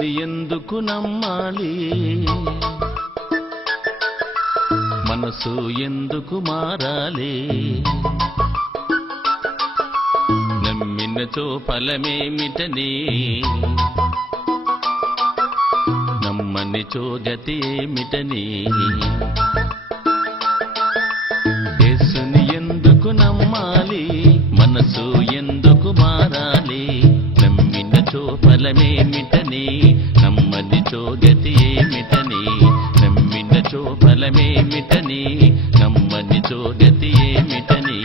యేసుని ఎందుకు నమ్మాలి? మనసు ఎందుకు మారాలి? నమ్మినచో ఫలమేమిటని, నమ్మనిచో గతి ఏమిటని. యేసుని ఎందుకు నమ్మాలి? మనసు ఎందుకు మారాలి? నమ్మినచో ఫలమేమిటని, నమ్మనిచో గతి ఏమిటని. నమ్మినచో ఫలమేమిటని, నమ్మనిచో గతి ఏమిటని.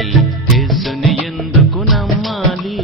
యేసుని ఎందుకు నమ్మాలి?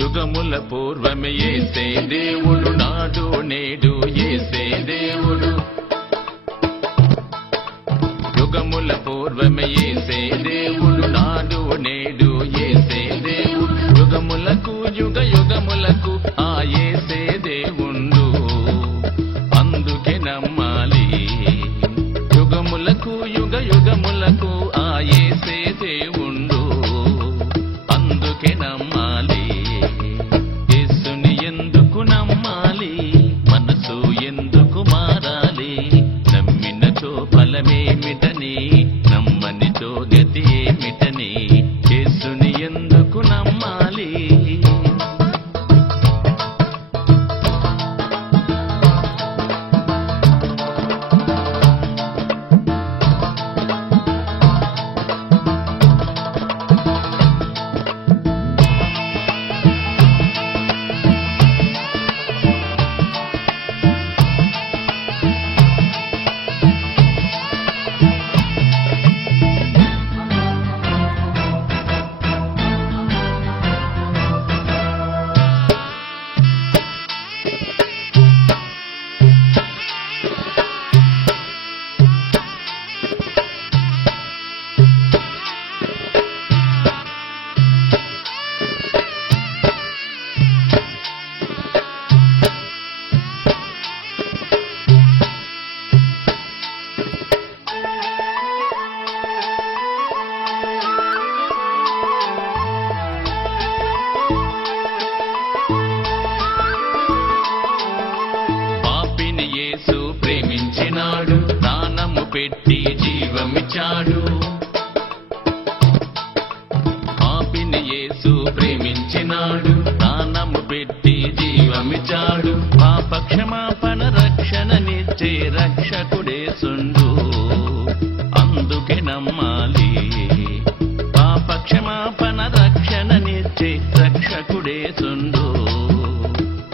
యుగముల పూర్వమే యేసే దేవుడు, నాడు నేడు యేసే దేవుడు. యుగముల పూర్వమే యేసే దేవుడు, నాడు నేడు యేసే దేవుడు. యుగములకు యుగ యుగములకు ఆ యేసే దేవుండు, అందుకే నమ్మాలి. యుగములకు యుగ యుగములకు ఆ యేసే దేవుండు, అందుకే నమ్మాలి. యేసుని ఎందుకు నమ్మాలి? మనసు ఎందుకు మారాలి? నమ్మినచో ఫలమేమిటని, నమ్మనిచో గతి ఏమిటని. యేసుని ఎందుకు నమ్మాలి? యేసు ప్రేమించినాడు, ప్రాణము పెట్టి జీవమిచ్చాడు. పాపిని యేసు ప్రేమించినాడు, ప్రాణము పెట్టి జీవమిచ్చాడు. పాప క్షమాపణ రక్షణనిచ్చే రక్షకుడేసుండు, అందుకే నమ్మాలి. పాప క్షమాపణ రక్షణనిచ్చే రక్షకుడేసుండు,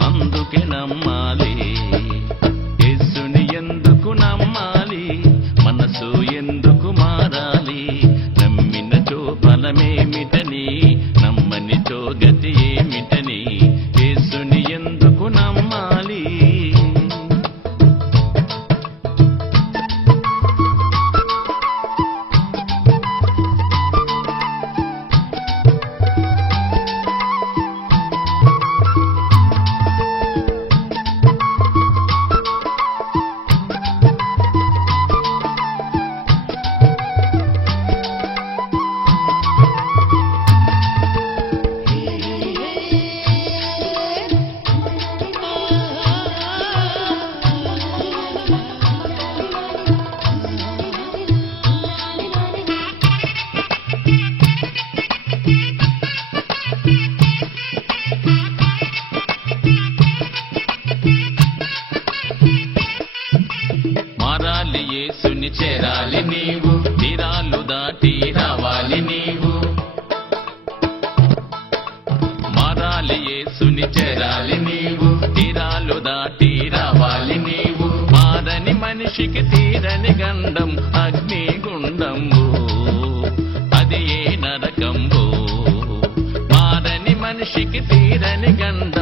అందుకే నమ్మాలి. యేసుని ఎందుకు నమ్మాలి? మనసు ఎందుకు మారాలి? నమ్మినచో ఫలమేమిటని, నమ్మనిచో గతి ఏమిటని. యేసుని ఎందుకు నమ్మాలి? మనిషికి తీరని గండం అగ్నిగుండంబు, అది ఏ నరకంబు. మారని మనిషికి తీరని గండం